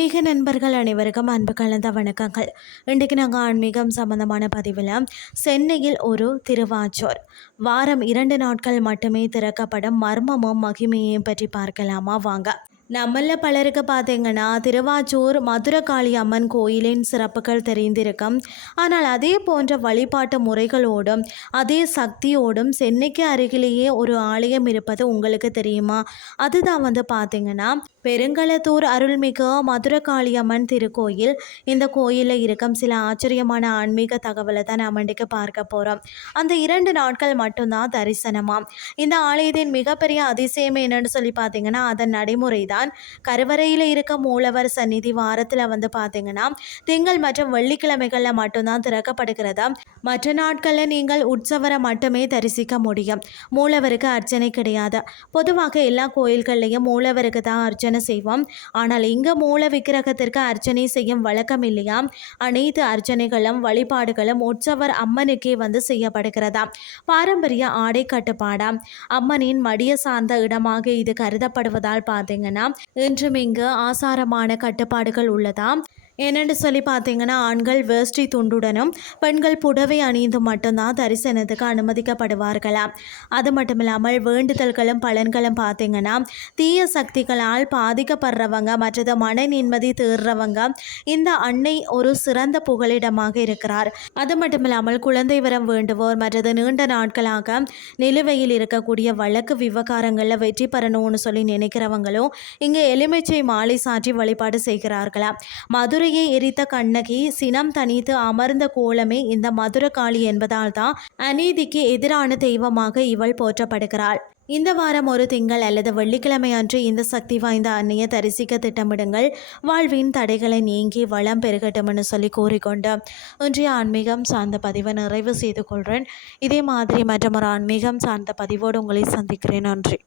ஆன்மீக நண்பர்கள் அனைவருக்கும் அன்பு கலந்த வணக்கங்கள். இன்றைக்கு நாங்கள் ஆன்மீகம் சம்பந்தமான பதிவில் சென்னையில் ஒரு திருவாச்சூர் வாரம் 2 நாட்கள் மட்டுமே திறக்கப்படும் மர்மமும் மகிமையையும் பற்றி பார்க்கலாமா வாங்க. நம்மள பலருக்கு பார்த்தீங்கன்னா திருவாச்சூர் மதுரகாளி அம்மன் கோயிலின் சிறப்புகள் தெரிந்திருக்கும். ஆனால் அதே போன்ற வழிபாட்டு முறைகளோடும் அதே சக்தியோடும் சென்னைக்கு அருகிலேயே ஒரு ஆலயம் இருப்பது உங்களுக்கு தெரியுமா? அதுதான் பார்த்தீங்கன்னா பெருங்களத்தூர் அருள்மிகு மதுரகாளி அம்மன் திருக்கோயில். இந்த கோயிலில் இருக்கும் சில ஆச்சரியமான ஆன்மீக தகவலை தான் நாம் இன்றைக்கு பார்க்க போகிறோம். அந்த 2 நாட்கள் மட்டும்தான் தரிசனமாம். இந்த ஆலயத்தின் மிகப்பெரிய அதிசயம் என்னன்னு சொல்லி பார்த்தீங்கன்னா அதன் நடைமுறை தான். கருவறையில் இருக்க மூலவர் சந்நிதி வாரத்தில் பார்த்தீங்கன்னா திங்கள் மற்றும் வெள்ளிக்கிழமைகளில் மட்டும்தான் திறக்கப்படுகிறதா. மற்ற நாட்களில் நீங்கள் உற்சவரை மட்டுமே தரிசிக்க முடியும். மூலவருக்கு அர்ச்சனை கிடையாது. பொதுவாக எல்லா கோயில்கள்லையும் மூலவருக்கு தான் அர்ச்சனை செய்வோம். ஆனால் இங்க மூல விக்கிரகத்திற்கு அர்ச்சனை செய்யும் வழக்கம் இல்லையா. அனைத்து அர்ச்சனைகளும் வழிபாடுகளும் உற்சவர் அம்மனுக்கே செய்யப்படுகிறதா. பாரம்பரிய ஆடை கட்டுப்பாடா. அம்மனின் மடிய சார்ந்த இடமாக இது கருதப்படுவதால் பார்த்தீங்கன்னா இன்றும் இங்கு ஆசாரமான கட்டுப்பாடுகள் உள்ளதா. என்னென்னு சொல்லி பார்த்தீங்கன்னா ஆண்கள் வேஷ்டி துண்டுடனும் பெண்கள் புடவை அணிந்து மட்டும்தான் தரிசனத்துக்கு அனுமதிக்கப்படுவார்களாம். அது மட்டும் இல்லாமல் வேண்டுதல்களும் பலன்களும் பார்த்தீங்கன்னா தீய சக்திகளால் பாதிக்கப்படுறவங்க மற்றது மன நிம்மதி தேர்றவங்க இந்த அன்னை ஒரு சிறந்த புகலிடமாக இருக்கிறார். அது மட்டும் இல்லாமல் குழந்தை வரம் வேண்டுவோர் மற்றது நீண்ட நாட்களாக நிலுவையில் இருக்கக்கூடிய வழக்கு விவகாரங்களில் வெற்றி பெறணும்னு சொல்லி நினைக்கிறவங்களும் இங்கே எலுமிச்சை மாலை சாற்றி வழிபாடு செய்கிறார்களாம். மதுரை எரித்த கண்ணகி சினம் தனித்து அமர்ந்த கோலமே இந்த மதுரகாளி என்பதால் தான் அநீதிக்கு எதிரான தெய்வமாக இவள் போற்றப்படுகிறாள். இந்த வாரம் ஒரு திங்கள் அல்லது வெள்ளிக்கிழமை அன்று இந்த சக்தி வாய்ந்த அன்னையை தரிசிக்க திட்டமிடுங்கள். வாழ்வின் தடைகளை நீங்கி வளம் பெருகட்டும்னு சொல்லி கூறிக்கொண்டு இன்றைய ஆன்மீகம் சார்ந்த பதிவை நிறைவு செய்து கொள்கிறேன். இதே மாதிரி மற்றொரு ஆன்மீகம் சார்ந்த பதிவோடு உங்களை சந்திக்கிறேன். நன்றி.